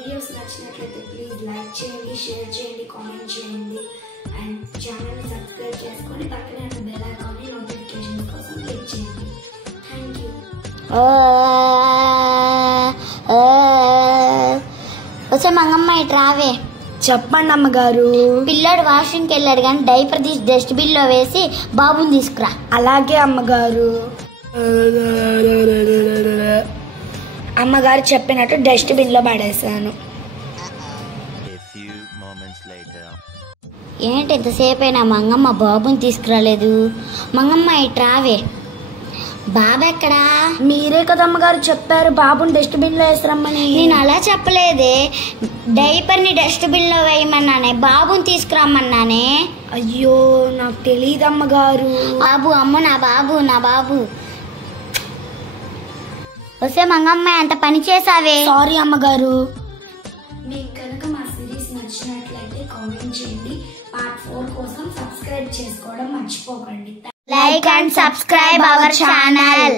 Videos నచ్చినట్లయితే please like చేయండి, share చేయండి, కామెంట్ చేయండి అండ్ ఛానల్ని సబ్స్క్రైబ్ చేసుకొని పక్కనే ఉన్న బెల్ ఐకాన్ని నోటిఫికేషన్ కోసం క్లిక్ చేయండి. Thank you. వచ్చే మంగమ్మ ఇటు రావే. చెప్పండి అమ్మగారు. పిల్లాడు వాష్రూమ్కి వెళ్ళాడు కానీ డైపర్ తీసి డస్ట్బిన్లో వేసి బాబుని తీసుకురా. అలాగే అమ్మగారు. అమ్మగారు చెప్పినట్టు డస్ట్బిన్లో పడేసాను. ఏంటి ఎంతసేపు అయినా మంగమ్మ బాబుని తీసుకురాలేదు? మంగమ్మ ఇటు రావే. బాబు ఎక్కడా? మీరే కదా అమ్మగారు చెప్పారు బాబుని డస్ట్బిన్లో వేసిరమ్మని. నేను అలా చెప్పలేదే, డైపర్ని డస్ట్బిన్లో వేయమన్నానే, బాబుని తీసుకురమ్మన్నానే. అయ్యో నాకు తెలియదు అమ్మగారు. బాబు అమ్మ నా బాబు నా బాబు. వస్తే మంగమ్మ అంత పని చేసావే. సారీ అమ్మగారు. మీకు కనుక మా సిరీస్ నచ్చినట్లయితే కామెంట్ చేయండి. పార్ట్ 4 కోసం సబ్స్క్రైబ్ చేసుకోవడం మర్చిపోకండి. Like and subscribe our channel.